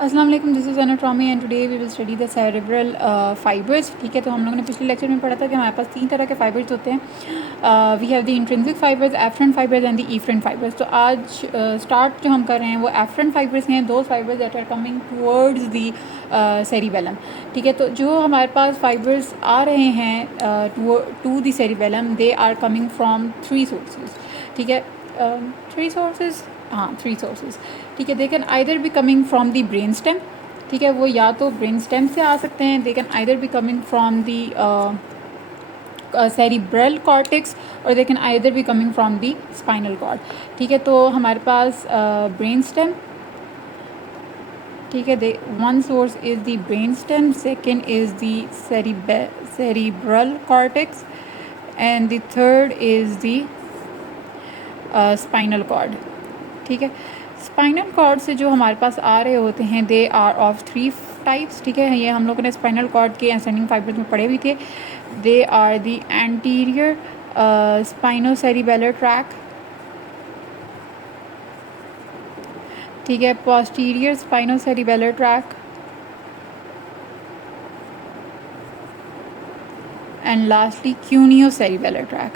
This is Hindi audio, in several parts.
अस्सलाम वालेकुम, this is anatomy and today we will study the cerebral fibres. ठीक है, तो हम लोगों ने पिछले लेक्चर में पढ़ा था कि हमारे पास 3 तरह के फाइबर्स होते हैं। We have the intrinsic fibres, afferent fibres and the efferent fibres. तो आज स्टार्ट जो हम कर रहे हैं वो एफरेंट फाइबर्स हैं, those fibres that are coming towards the cerebellum. ठीक है, तो जो हमारे पास फाइबर्स आ रहे हैं to the cerebellum, they are coming from 3 sources. ठीक है, 3 सोर्सेज, हाँ 3 सोर्सेज। ठीक है, they can either be coming from the brain stem. ठीक है, वो या तो ब्रेन स्टेम से आ सकते हैं, they can either be coming from the cerebral cortex और they can either be coming from the spinal cord. ठीक है, तो हमारे पास ब्रेन स्टेम, ठीक है, the one source is the brain stem, second is the cerebral cortex and the third is the spinal cord. ठीक है, स्पाइनल कॉर्ड से जो हमारे पास आ रहे होते हैं दे आर ऑफ 3 टाइप्स। ठीक है, ये हम लोगों ने स्पाइनल कॉर्ड के असेंडिंग फाइबर्स में पढ़े भी थे। They are the anterior spinocerebellar tract, ठीक है, posterior spinocerebellar tract and lastly cuneocerebellar tract.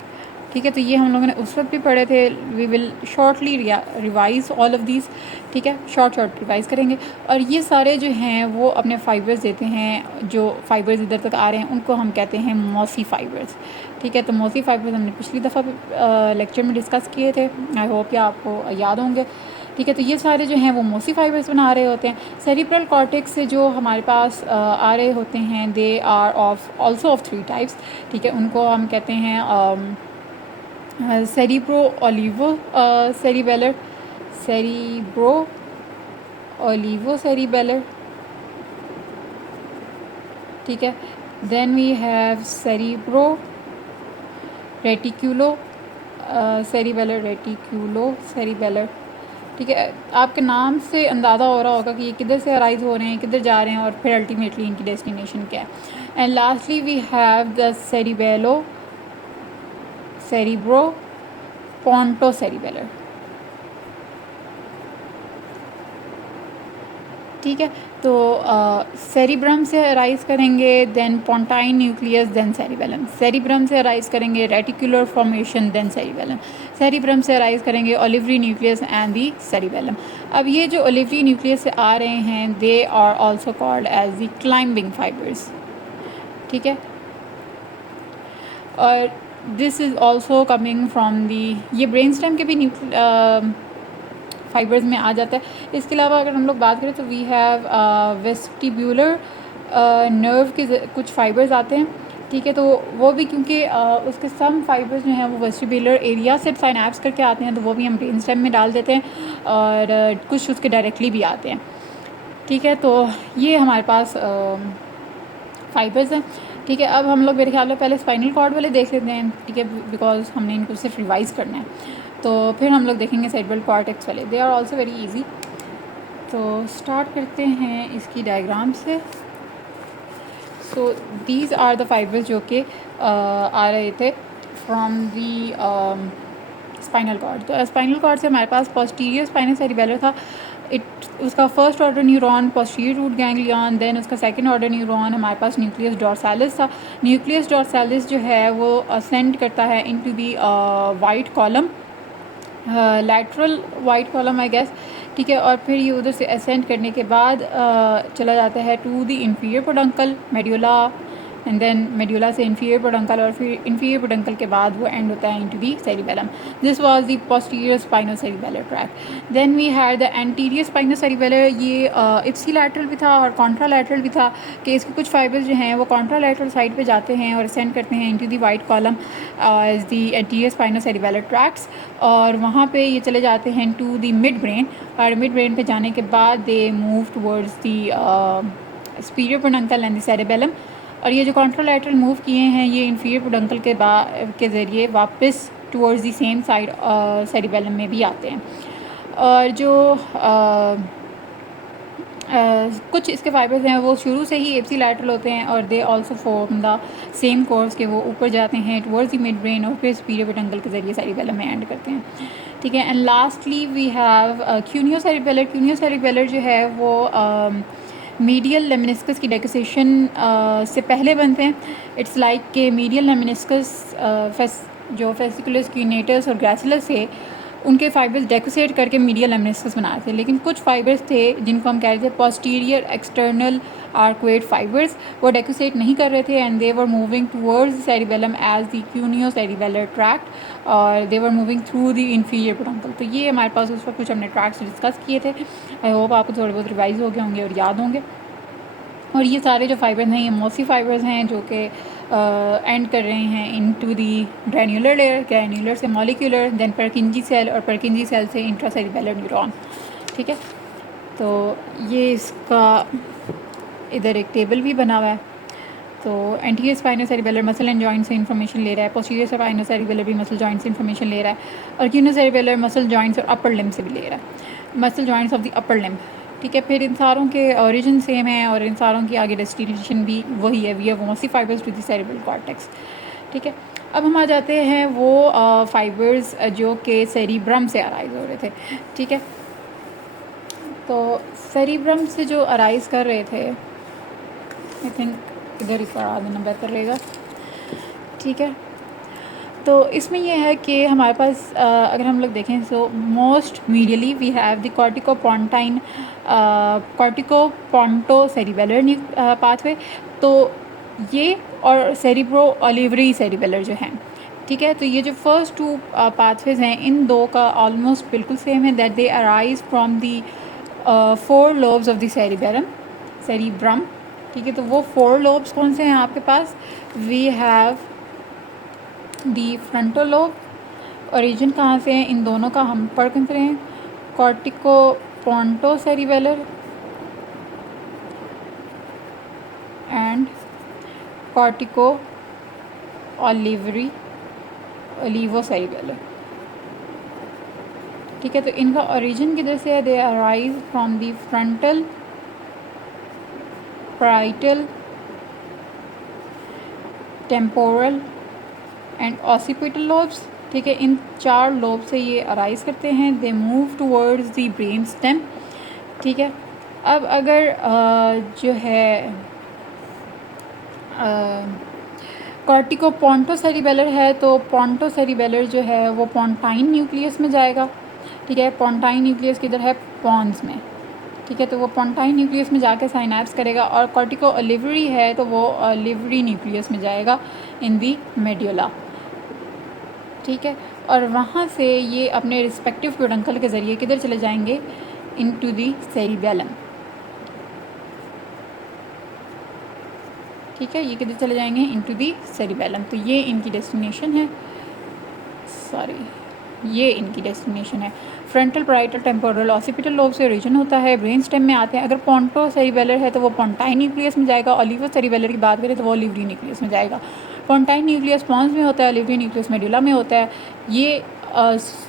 ठीक है, तो ये हम लोगों ने उस वक्त भी पढ़े थे। We will shortly revise all of these. ठीक है, शॉर्ट रिवाइज करेंगे। और ये सारे जो हैं वो अपने फाइबर्स देते हैं, जो फाइबर्स इधर तक आ रहे हैं उनको हम कहते हैं मॉसी फाइबर्स। ठीक है, तो मॉसी फाइबर्स हमने पिछली दफ़ा लेक्चर में डिस्कस किए थे, आई होप कि आपको याद होंगे। ठीक है, तो ये सारे जो हैं वो मॉसी फाइबर्स बना रहे होते हैं। सेरिब्रल कॉर्टेक्स से जो हमारे पास आ रहे होते हैं they are of also of 3 types. ठीक है, उनको हम कहते हैं cerebro olivo cerebellar, cerebro olivo cerebellar. ठीक है, then we have cerebro reticulo cerebellar, reticulo cerebellar. ठीक है, आपके नाम से अंदाज़ा हो रहा होगा कि ये किधर से अराइज हो रहे हैं, किधर जा रहे हैं और फिर अल्टीमेटली इनकी डेस्टिनेशन क्या है। And lastly we have the cerebello cerebro ponto cerebellar. ठीक है, तो सेरिब्रम से अराइज करेंगे, then pontine nucleus, then cerebellum. Cerebrum से अराइज करेंगे reticular formation, then cerebellum. Cerebrum से अराइज करेंगे olivary nucleus and the cerebellum. अब ये जो ओलिवरी न्यूक्लियस से आ रहे हैं they are also called as the climbing fibres. ठीक है, और this is also coming from the, ये ब्रेन स्टेम के भी फाइबर्स में आ जाता है। इसके अलावा अगर हम लोग बात करें तो वी हैव वेस्टिब्यूलर नर्व के कुछ फाइबर्स आते हैं। ठीक है, तो वो भी क्योंकि उसके सम फाइबर्स जो हैं वो वेस्टिब्यूलर एरिया से साइनैप्स करके आते हैं, तो वो भी हम ब्रेन स्टेम में डाल देते हैं और कुछ उसके डायरेक्टली भी आते हैं। ठीक है, तो ये हमारे पास फाइबर्स हैं। ठीक है, अब हम लोग मेरे ख्याल में पहले स्पाइनल कॉर्ड वाले देख लेते हैं। ठीक है, बिकॉज हमने इनको सिर्फ रिवाइज करना है, तो फिर हम लोग देखेंगे सेरिब्रल कॉर्टेक्स वाले। They are also very easy. तो स्टार्ट करते हैं इसकी डायग्राम से। So these are the fibres जो कि आ रहे थे फ्रॉम दी स्पाइनल कॉर्ड। तो स्पाइनल कॉर्ड से हमारे पास पोस्टीरियर स्पाइनल सेरिबेलर था। उसका first order neuron posterior root ganglion, then उसका सेकंड ऑर्डर न्यूरॉन हमारे पास न्यूक्लियस डॉर्सालिस था। न्यूक्लियस डॉर्सालिस जो है वो असेंड करता है into the white column, lateral white column I guess. ठीक है, और फिर ये उधर से असेंड करने के बाद चला जाता है to the inferior peduncle medulla, and then medulla से इंफीरियर पोडंकल, और फिर इंफीरियर पोडंकल के बाद वो एंड होता है into the cerebellum. This was the posterior spinocerebellar tract. Then we had the anterior spinocerebellar. ये इप्सिलैटरल भी था और कॉन्ट्रालैटरल भी था, कि इसके कुछ फाइबर्स जो हैं वो कॉन्ट्रालैटरल साइड पे जाते हैं और असेंड करते हैं into the white column as the anterior spinocerebellar tracts, और वहाँ पे ये चले जाते हैं टू दी मिड ब्रेन, और मिड ब्रेन पे जाने के बाद they move towards the superior peduncle and the cerebellum. और ये जो कॉन्ट्रालैटरल मूव किए हैं ये इंफीरियर पोडंकल के ज़रिए वापस towards the same side cerebellum में भी आते हैं। और जो कुछ इसके फाइबर्स हैं वो शुरू से ही एप्सी लैटरल होते हैं और they also form the same course के वो ऊपर जाते हैं टुवर्ड्स द मिड ब्रेन और फिर सुपीरियर पेडंकल के ज़रिए सेरिबेलम में एंड करते हैं, ठीक है। And lastly we have cuneo cerebellar. Cuneo cerebellar जो है वो मीडियल लेमिनिस्कस की डेकोसेशन से पहले बनते हैं। इट्स लाइक के मीडियल लेमिनिस्कस जो फेसिकुलस क्यूनेटस और ग्रेसिलस थे उनके फाइबर्स डेकोसेट करके मीडियल लेमिनिस्कस बना रहे थे, लेकिन कुछ फाइबर्स थे जिनको हम कह रहे थे पोस्टीरियर एक्सटर्नल आर्कुएट फाइबर्स, वो डेकोसेट नहीं कर रहे थे and they were moving towards cerebellum as the cuneo cerebellar tract और they were moving through the inferior peduncle. तो ये हमारे पास उस वक्त कुछ हमने ट्रैक्स डिस्कस किए थे। आई होप आपको थोड़े बहुत रिवाइज हो गए होंगे और याद होंगे। और ये सारे जो फाइबर्स हैं ये मोसी फाइबर्स हैं जो कि एंड कर रहे हैं इनटू दी ग्रैन्युलर लेयर, ग्रैन्युलर से मॉलिक्यूलर, देन परकिंजी सेल और परकिंजी सेल से इंट्रासेरिबेलर न्यूरॉन, ठीक है। तो ये इसका इधर एक टेबल भी बना हुआ है। तो anterior स्पाइनो cerebellar muscle and joint से इन्फॉर्मेशन ले रहा है, पोस्टीरियर स्पाइनो सेरिबेलर भी मसल जॉइंट से इन्फॉर्मेशन ले रहा है और क्यूनियो सेरिबेलर मसल जॉइंट्स और अपर लिम्ब से भी ले रहा है, muscle joints of the upper limb, ठीक है। फिर इन सारों के ओरिजिन सेम है और इन सारों की आगे डेस्टिनेशन भी वही है, we are mossy fibres to the cerebral cortex, ठीक है। अब हम आ जाते हैं वो फाइबर्स जो कि सेरिब्रम से अराइज हो रहे थे, ठीक है। तो सेरिब्रम से जो अराइज कर रहे थे, आई थिंक इधर ही पढ़ा देना बेहतर रहेगा, ठीक है। तो इसमें यह है कि हमारे पास अगर हम लोग देखें तो most medially we have the corticopontine corticoponto cerebellar pathway, तो ये और सेरिब्रो ओलिवरी सेरिबेलर जो हैं, ठीक है। तो ये जो फर्स्ट टू पाथवेज हैं इन दो का ऑलमोस्ट बिल्कुल सेम है, that they arise from the 4 lobes of the cerebrum, ठीक है। तो वो 4 लोब्स कौन से हैं आपके पास? We have the frontal lobe. Origin कहाँ से है इन दोनों का हम पढ़ कर रहे हैं, corticoponto cerebellar and cortico olivo cerebellar, ठीक है। तो इनका ओरिजिन किधर से है? They arise from the frontal, parietal, temporal and occipital lobes, ठीक है। इन 4 लोब से ये अराइज करते हैं, दे move towards the brain stem, ठीक है। अब अगर जो है कॉर्टिकोपोंटो सेरिबेलर है तो पोंटो सेरिबेलर जो है वो पोंटाइन न्यूक्लियस में जाएगा, ठीक है। पोंटाइन न्यूक्लियस किधर है? पॉन्स में, ठीक है। तो वो पोंटाइन न्यूक्लियस में जाके साइनैप्स करेगा और कॉर्टिको ओलिवरी है तो वो ओलिवरी न्यूक्लियस में जाएगा इन दी मेड्यूला, ठीक है। और वहाँ से ये अपने रिस्पेक्टिव पेडंकल के ज़रिए किधर चले जाएंगे? इनटू दी सेरिबेलम, ठीक है। ये किधर चले जाएंगे? Into the cerebellum. तो ये इनकी डेस्टिनेशन है, ये इनकी डेस्टिनेशन है। Frontal, parietal, temporal, occipital lobe से ओरिजिन होता है, ब्रेन स्टेम में आते हैं। अगर पोंटो सेरिबेलर है तो वो पोंटाइन न्यूक्लियस में जाएगा, ओलिवो सेरिबेलर की बात करें तो वो ओलिवरी न्यूक्लियस में जाएगा। पोंटाइन न्यूक्लियस पॉन्स में होता है, ओलिवरी न्यूक्लियस मेडुला में होता है। ये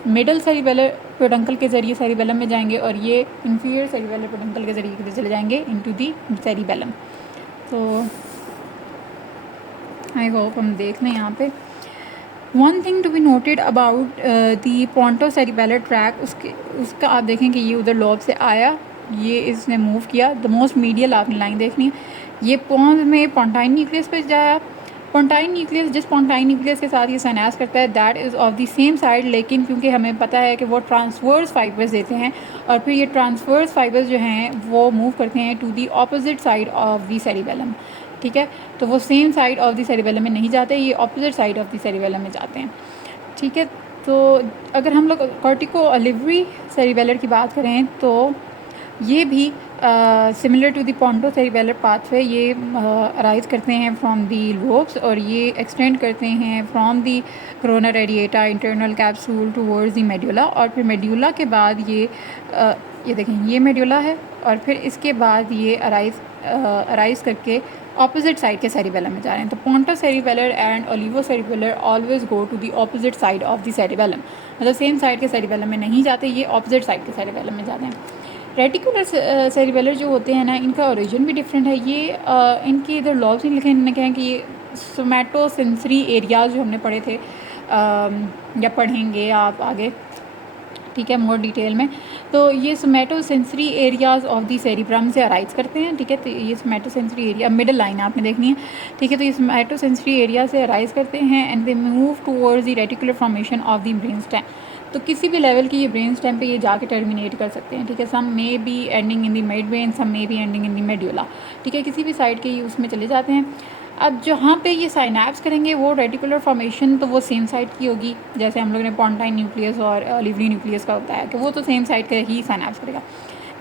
मिडल सेरिबेलर पेडंकल के ज़रिए सेरिबेलम में जाएंगे और ये इंफीरियर सेरिबेलर पेडंकल के ज़रिए किधर चले जाएंगे? Into the cerebellum. तो आई होप हम देख लें यहाँ पे। One thing to be noted about the ponto cerebellar tract, उसका आप देखें कि ये उधर लोब से आया, ये इसने मूव किया, द मोस्ट मीडियल आपने लाइन देखनी है, ये पॉन्स में पोंटाइन न्यूक्लियस पे जाया। पोंटाइन न्यूक्लियस, जिस पोंटाइन न्यूक्लियस के साथ ये साइनैप्स करता है that is of the same side, लेकिन क्योंकि हमें पता है कि वो ट्रांसवर्स फाइबर्स देते हैं और फिर ये ट्रांसवर्स फाइबर्स जो हैं वो मूव करते हैं to the opposite side of the cerebellum, ठीक है। तो वो same side of the cerebellum में नहीं जाते, ये opposite side of the cerebellum में जाते हैं, ठीक है। तो अगर हम लोग कॉर्टिको ओलिवरी सेरिबेलर की बात करें तो ये भी similar to the ponto cerebellar pathway, ये अराइज करते हैं फ्रॉम दी लोब्स और ये एक्सटेंड करते हैं from the corona radiata internal capsule towards the medulla, और फिर मेड्यूला के बाद ये देखें ये मेड्यूला है और फिर इसके बाद ये अराइज करके ऑपोजिट साइड के सेरिबेलम में जा रहे हैं। तो ponto cerebellar and olivo cerebellar always go to the opposite side of the cerebellum, मतलब सेम साइड के सेरिबेलम में नहीं जाते, ये ऑपोजिट साइड के सेरिबेलम में जाते हैं, रेटिकुलर सेरिबेलर जो होते हैं ना, इनका ओरिजिन भी डिफरेंट है। ये इनके इधर लॉज नहीं लिखे, इन्होंने कहा कि ये सोमैटोसेंसरी एरियाज़ जो हमने पढ़े थे या पढ़ेंगे आप आगे, ठीक है, मोर डिटेल में। तो ये somatosensory areas of the cerebrum से अराइज करते हैं, ठीक है। तो ये सोमैटोसेंसरी एरिया मिडल लाइन आपने देखनी है, ठीक है। तो ये सोमैटोसेंसरी एरिया से अराइज करते हैं and they move towards the reticular formation of the brain stem. तो किसी भी लेवल की ये ब्रेन स्टेम पे ये जाके टर्मिनेट कर सकते हैं, ठीक है। Some may be ending in the mid brain, some may be ending in the medulla, ठीक है। किसी भी साइड के ये उसमें चले जाते हैं। अब जहाँ पे ये साइनैप्स करेंगे वो रेटिकुलर फॉर्मेशन तो वो सेम साइड की होगी, जैसे हम लोग ने पोंटाइन न्यूक्लियस और लिवरी न्यूक्लियस का होता है कि वो तो सेम साइड का ही साइनैप्स करेगा।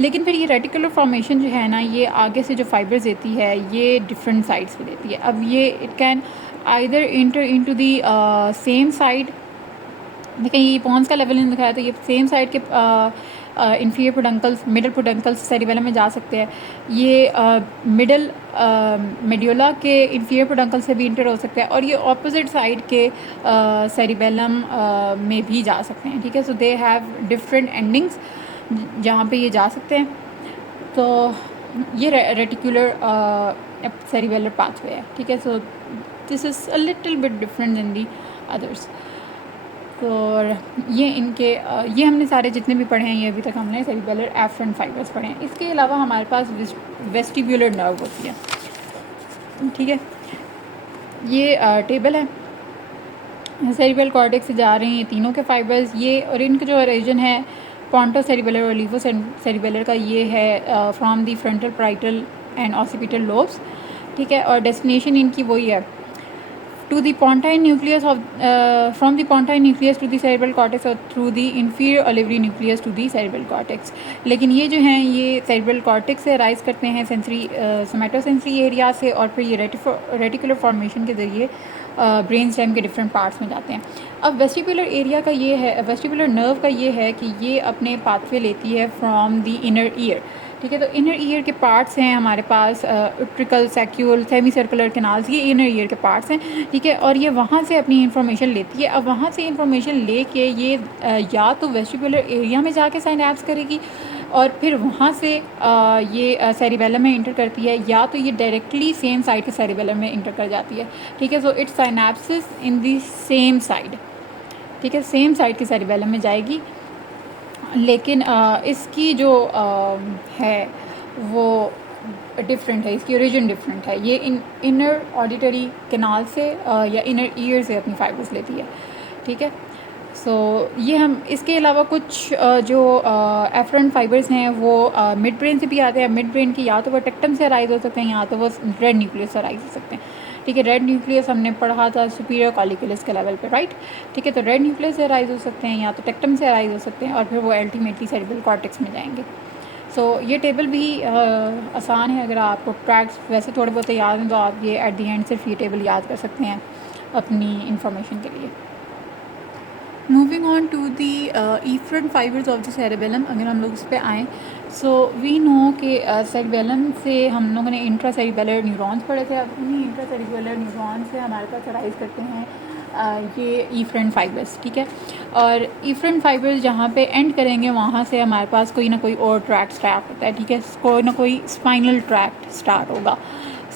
लेकिन फिर ये रेटिकुलर फॉर्मेशन जो है ना, ये आगे से जो फाइबर्स देती है ये डिफरेंट साइड्स पे देती है। अब ये it can either inter into the same side, देखिए ये पॉन्स का लेवल नहीं दिखाया, तो ये सेम साइड के इन्फीरियर पेडुंकल्स, मिडल पेडुंकल्स सेरिबेलम में जा सकते हैं। ये मिडल मेड्यूला के इन्फीरियर पेडुंकल से भी इंटर हो सकता है, और ये ऑपोजिट साइड के सेरिबेलम में भी जा सकते हैं, ठीक है। सो दे हैव डिफरेंट एंडिंग्स जहाँ पे ये जा सकते हैं। तो ये रेटिकुलर सेरिबेलर पाथवे है, ठीक है। So this is a little bit different than the others. और ये इनके ये हमने सारे जितने भी पढ़े हैं ये अभी तक हमने सेरिबेलर एफरेंट फाइबर्स पढ़े हैं। इसके अलावा हमारे पास वेस्टिब्यूलर नर्व होती है, ठीक है। ये टेबल है, सेरिब्रल कॉर्टेक्स से जा रहे हैं ये तीनों के फाइबर्स, ये और इनका जो रीजन है पोंटो सेरिबेलर और लीवो सेरिबेलर का, ये है from the frontal parietal and occipital lobes, ठीक है। और डेस्टिनेशन इनकी वही है to the pontine nucleus of from the pontine nucleus to the cerebral cortex और through the inferior olivary nucleus to the cerebral cortex। लेकिन ये जो हैं ये cerebral cortex से राइज करते हैं सेंसरी सोमैटोसेंसरी एरिया से, और फिर ये रेटिकुलर फॉर्मेशन के ज़रिए ब्रेन स्टेम के डिफरेंट पार्ट्स में जाते हैं। अब वेस्टिबुलर एरिया का ये है, वेस्टिबुलर नर्व का ये है कि ये अपने पाथवे लेती है फ्रॉम द इनर ईयर, ठीक है। तो इनर ईयर के पार्ट्स हैं हमारे पास उट्रिकल, सैक्यूल, सेमी सर्कुलर कैनाल्स, ये इनर ईयर के पार्ट्स हैं, ठीक है। और ये वहाँ से अपनी इन्फॉर्मेशन लेती है। अब वहाँ से इन्फॉर्मेशन लेके ये या तो वेस्टिबुलर एरिया में जाके साइनैप्स करेगी और फिर वहाँ से ये सेरिबेलम में इंटर करती है, या तो ये डायरेक्टली सेम साइड के सेरिबेलम में इंटर कर जाती है, ठीक है। So it's synapses in the same side, ठीक है, सेम साइड के सेरिबेलम में जाएगी। लेकिन इसकी जो है वो डिफरेंट है, इसकी ओरिजिन डिफरेंट है। ये इनर ऑडिटरी कैनाल से या इनर ईयर से अपनी फाइबर्स लेती है, ठीक है। सो ये हम इसके अलावा कुछ जो एफरेंट फाइबर्स हैं वो मिड ब्रेन से भी आते हैं। मिड ब्रेन की या तो वो टेक्टम से अराइज हो सकते हैं या तो वो रेड न्यूक्लियस से अराइज हो सकते हैं, ठीक है। रेड न्यूक्लियस हमने पढ़ा था सुपीरियर कॉलिकुलस के लेवल पे, राइट, ठीक है। तो रेड न्यूक्लियस से अराइज हो सकते हैं या तो टेक्टम से अराइज हो सकते हैं और फिर वो अल्टीमेटली सेरिब्रल कॉर्टेक्स में जाएंगे। सो ये टेबल भी आसान है, अगर आपको ट्रैक्स वैसे थोड़े बहुत याद हैं तो आप ये एट दी एंड सिर्फ ये टेबल याद कर सकते हैं अपनी इंफॉर्मेशन के लिए। Moving on to the efferent fibres of the cerebellum, अगर हम लोग इस पर आएँ, सो वी नो कि सेरिबेलम से हम लोगों ने इंट्रा सेरिबेलर न्यूरॉन्स पढ़े थे। अब उन्हीं इंट्रा सेरिबेलर न्यूरॉन्स से हमारे पास अराइज करते हैं ये इफरेंट फाइबर्स, ठीक है। और इफरेंट फाइबर्स जहाँ पे एंड करेंगे वहाँ से हमारे पास कोई ना कोई और ट्रैक स्टार्ट होता है, ठीक है। कोई ना कोई स्पाइनल ट्रैक स्टार्ट होगा,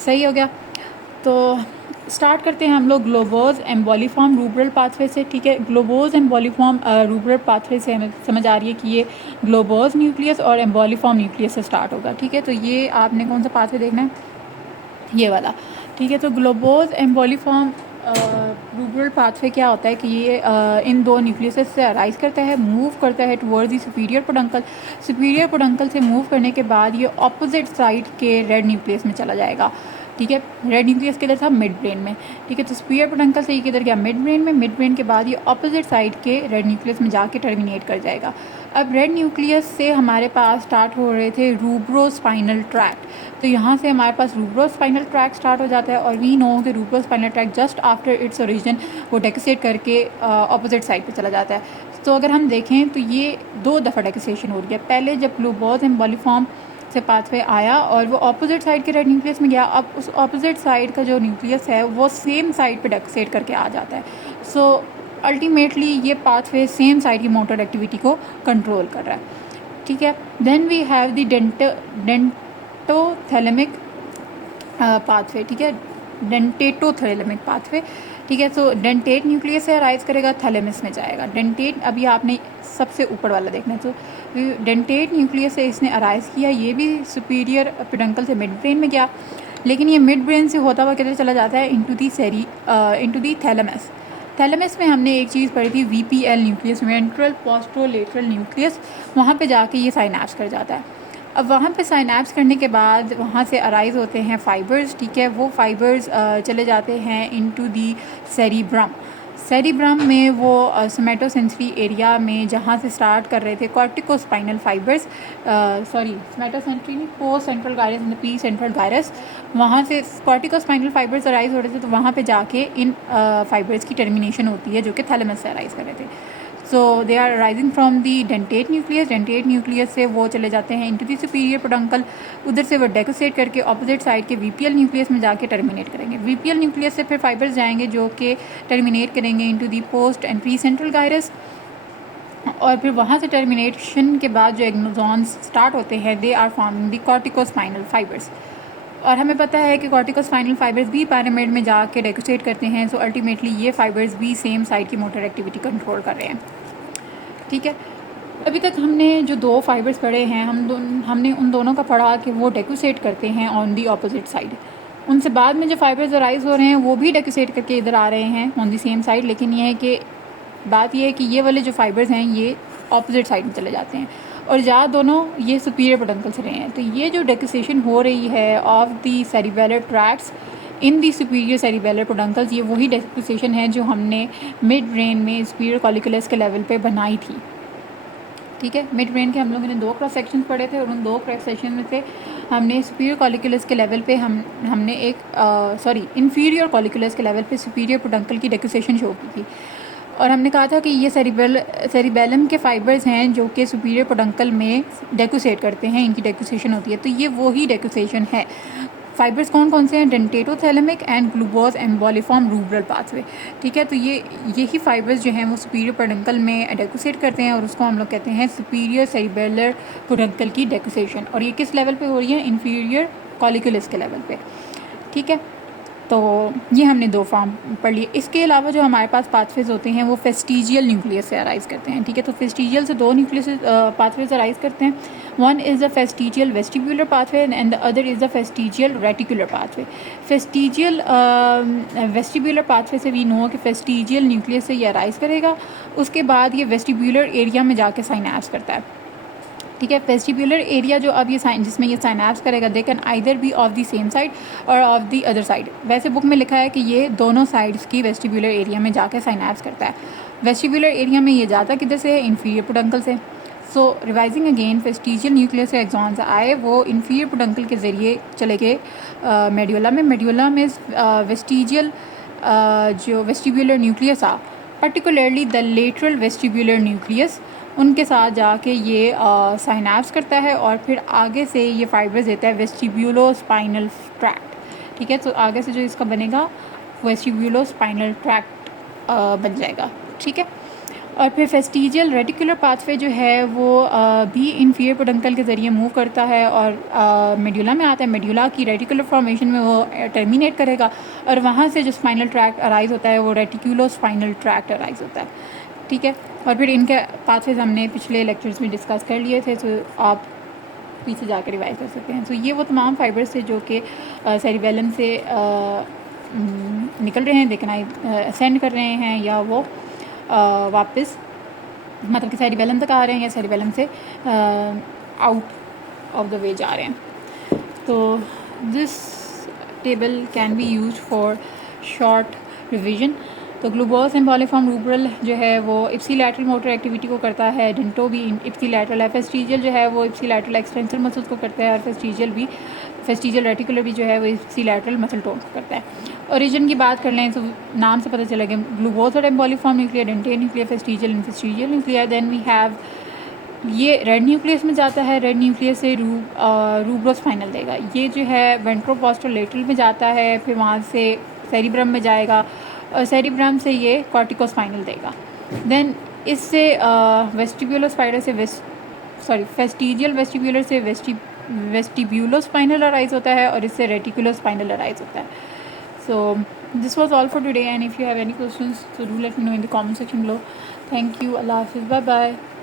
सही हो गया। तो स्टार्ट करते हैं हम लोग ग्लोबोज एम्बोलिफॉर्म रूब्रल पाथवे से, ठीक है। ग्लोबोज एम्बोलिफॉर्म रूब्रल पाथवे से हमें समझ आ रही है कि ये ग्लोबोज न्यूक्लियस और एम्बोलिफॉर्म न्यूक्लियस से स्टार्ट होगा, ठीक है। तो ये आपने कौन सा पाथवे देखना है, ये वाला, ठीक है। तो ग्लोबोज एम्बोलिफॉर्म रूब्रल पाथवे क्या होता है कि ये इन दो न्यूक्लियस से अराइज करता है, मूव करता है towards the superior peduncle. Superior peduncle से मूव करने के बाद ये ऑपोजिट साइड के रेड न्यूक्लियस में चला जाएगा, ठीक है। रेड न्यूक्लियस किधर था, मिड ब्रेन में, ठीक है। तो सुपीरियर पेडुंकल से ये किधर गया, मिड ब्रेन में। मिड ब्रेन के बाद ये ऑपोजिट साइड के रेड न्यूक्लियस में जाके टर्मिनेट कर जाएगा। अब रेड न्यूक्लियस से हमारे पास स्टार्ट हो रहे थे रूब्रोस्पाइनल ट्रैक्ट, तो यहाँ से हमारे पास रूब्रोस्पाइनल ट्रैक्ट स्टार्ट हो जाता है। और वी नो कि rubrospinal tract just after its origin वो डेक्सेट करके ऑपोजिट साइड पे चला जाता है। तो अगर हम देखें तो ये 2 दफ़ा डेक्सेशन हो रही है। पहले जब ग्लोबोज एम्बोलिफॉर्म से पाथवे आया और वो ऑपोजिट साइड के रेड न्यूक्लियस में गया, अब उस ऑपोजिट साइड का जो न्यूक्लियस है वो सेम साइड पे डेक्सेट करके आ जाता है। सो अल्टीमेटली ये पाथवे सेम साइड की मोटर एक्टिविटी को कंट्रोल कर रहा है, ठीक है। Then we have the dentothalamic pathway, ठीक है, डेंटेटोथैलेमिक पाथवे, ठीक है। सो डेंटेट न्यूक्लियस से अराइज करेगा, थैलेमस में जाएगा। डेंटेट अभी आपने सबसे ऊपर वाला देखना है, तो डेंटेट न्यूक्लियस से इसने अराइज किया, ये भी सुपीरियर पेडंकल से मिड ब्रेन में गया, लेकिन ये मिड ब्रेन से होता हुआ किधर चला जाता है, इनटू दी थैलेमस। थैलेमस में हमने एक चीज़ पढ़ी थी, VPL न्यूक्लियस, वेंट्रल पोस्टरोलेटरल न्यूक्लियस, वहाँ पे जाके ये साइनैप्स कर जाता है। अब वहाँ पे साइनैप्स करने के बाद वहाँ से अराइज होते हैं फाइबर्स, ठीक है। वो फाइबर्स चले जाते हैं इनटू दी सेरिब्रम। सेरिब्रम में वो सोमेटोसेंसरी एरिया में जहाँ से स्टार्ट कर रहे थे कॉर्टिकोस्पाइनल फाइबर्स, सॉरी सोमेटोसेंसरी नहीं, post central gyrus and P central gyrus, वहाँ से कॉर्टिकोस्पाइनल फाइबर्स अराइज हो रहे थे, तो वहाँ पे जाके इन फाइबर्स की टर्मिनेशन होती है जो कि थैलेमस से अराइज कर रहे थे। So they are arising from the dentate nucleus. Dentate nucleus से वो चले जाते हैं इनटू दी सुपीरियर पेडंकल, उधर से वो डेकोसेट करके ऑपोजिट साइड के VPL न्यूक्लियस में जाके टर्मिनेट करेंगे। VPL न्यूक्लियस से फिर फाइबर्स जाएंगे जो कि टर्मिनेट करेंगे into the post and pre central gyrus, और फिर वहाँ से टर्मिनेशन के बाद जो एक्सॉन्स स्टार्ट होते हैं, they are forming the corticospinal fibres. और हमें पता है कि कॉर्टिकोस्पाइनल फाइबर्स भी पैरामिड में जाके डेकोसेट करते हैं, सो अल्टीमेटली ये फाइबर्स भी सेम साइड की मोटर एक्टिविटी कंट्रोल कर रहे हैं, ठीक है। अभी तक हमने जो 2 फाइबर्स पढ़े हैं, हमने उन दोनों का पढ़ा कि वो डेकोसेट करते हैं ऑन दी ऑपोजिट साइड। उनसे बाद में जो फाइबर्स अराइज हो रहे हैं वो भी डेकोसेट करके इधर आ रहे हैं ऑन दी सेम साइड, लेकिन ये है कि बात ये है कि ये वाले जो फाइबर्स हैं ये ऑपोजिट साइड में चले जाते हैं, और जहाँ दोनों ये सुपीरियर पेडंकल से रहे हैं। तो ये जो डेकोसेशन हो रही है of the cerebellar tracts in the superior cerebellar peduncles, ये वही डेकोसेशन है जो हमने मिड ब्रेन में सुपीरियर कॉलिकुलस के लेवल पे बनाई थी, ठीक है। मिड ब्रेन के हम लोगों ने 2 क्रॉस सेक्शन पढ़े थे, और उन 2 क्रॉस सेक्शन में से हमने सुपीरियर कॉलिकुलस के लेवल पे हमने एक इंफीरियर कॉलिकुलस के लेवल पे सुपीरियर पेडंकल की डेकोसेशन शो की थी, और हमने कहा था कि ये सेरिबेलम के फाइबर्स हैं जो कि सुपीरियर पेडंकल में डेकोसेट करते हैं, इनकी डेकोसेशन होती है। तो ये वही डेकोसेशन है। फाइबर्स कौन कौन से हैं, डेंटेटोथैलेमिक एंड ग्लूकोज एम्बोलिफॉर्म रूब्रल पाथवे, ठीक है। तो यही फाइबर्स जो हैं वो सुपीरियर पेडंकल में डेकोसेट करते हैं, और उसको हम लोग कहते हैं सुपीरियर सेरिबेलर पेडंकल की डेकोसेशन, और ये किस लेवल पे हो रही है, इन्फीरियर कॉलिकुलस के लेवल पे, ठीक है। तो ये हमने 2 फॉर्म पढ़ लिए। इसके अलावा जो हमारे पास पाथवेज होते हैं वो फेस्टिजियल न्यूक्लियस से अराइज करते हैं, ठीक है। तो फेस्टिजियल से 2 न्यूक्लियस पाथवेज अराइज करते हैं। One is the vestigial vestibular pathway and the other is the vestigial reticular pathway. Vestigial vestibular pathway से वी नो कि फेस्टिजियल न्यूक्लियस से ये अराइज करेगा, उसके बाद ये वेस्टिब्यूलर एरिया में जाके साइनैप्स करता है, ठीक है। वेस्टिब्यूलर एरिया जो अब ये जिसमें ये साइनैप्स करेगा, they can either be of the same side और ऑफ द अदर साइड। वैसे बुक में लिखा है कि ये दोनों साइड्स की वेस्टिब्यूलर एरिया में जाकर साइनैप्स करता है। वेस्टिब्यूलर एरिया में ये जाता किधर से है, इन्फीरियर पेडंकल से। सो रिवाइजिंग अगेन, फेस्टिजियल न्यूक्लियस से एक्सॉन्स आए, वो इन्फीरियर पेडंकल के ज़रिए चले गए मेड्यूला में। मेड्यूला में वेस्टिजियल जो वेस्टिब्यूलर न्यूक्लियस आ, particularly the lateral vestibular nucleus, उनके साथ जाके ये साइनैप्स करता है, और फिर आगे से ये फाइबर्स देता है वेस्टिब्यूलोस्पाइनल ट्रैक्ट, ठीक है। तो आगे से जो इसका बनेगा वेस्टिब्यूलोस्पाइनल ट्रैक्ट बन जाएगा, ठीक है। और फिर फेस्टिजियल रेटिकुलर पाथवे जो है वो भी इन्फीरियर पेडंकल के ज़रिए मूव करता है और मेड्यूला में आता है। मेड्यूला की रेटिकुलर फॉर्मेशन में वो टर्मिनेट करेगा, और वहाँ से जो स्पाइनल ट्रैक्ट अराइज होता है वो रेटिकुलोस्पाइनल ट्रैक्ट अराइज होता है, ठीक है। और फिर इनके पाथवेज हमने पिछले लेक्चर्स में डिस्कस कर लिए थे, तो आप पीछे जाकर रिवाइज कर सकते हैं। तो ये वो तमाम फाइबर्स थे जो कि सेरिबेलम से निकल रहे हैं, लेकिन असेंड कर रहे हैं, या वो वापस मतलब कि सेरिबेलम तक आ रहे हैं, या सेरिबेलम से आउट ऑफ द वे जा रहे हैं। तो this table can be use for short revision. तो ग्लूकोज एम्बोलिफॉर्म रूब्रल जो है वो इप्सिलैटरल मोटर एक्टिविटी को करता है, डेंटो भी इप्सिलैटरल है, फेस्टिजियल जो है वो इप्सिलैटरल एक्सटेंसर मसल्स को करता है, और फेस्टिजियल रेटिकुलर भी जो है वो इप्सिलैटरल मसल टोन को करता है। ओरिजिन की बात कर लें तो नाम से पता चलेगा, ग्लूकोज और emboliform nuclear, dentate nuclear, fastigial nuclear. Then we have ये रेड न्यूक्लियस में जाता है, रेड न्यूक्लियस से रूब्रोस्पाइनल देगा, ये जो है वेंट्रोपोस्टरोलेटरल में जाता है, फिर वहाँ से सेरिब्रम में जाएगा, और सेरिब्रम से ये कॉर्टिकोस्पाइनल देगा। देन इससे वेस्टिब्यूलोस्पाइनल से फेस्टिजियल वेस्टिब्यूलर से वेस्टिब्यूलो स्पाइनल अराइज होता है और इससे रेटिकुलर स्पाइनल अराइज होता है. So this was all for today, and if you have any questions so do let me know in the comment section below. Thank you. Allah Hafiz. Bye bye.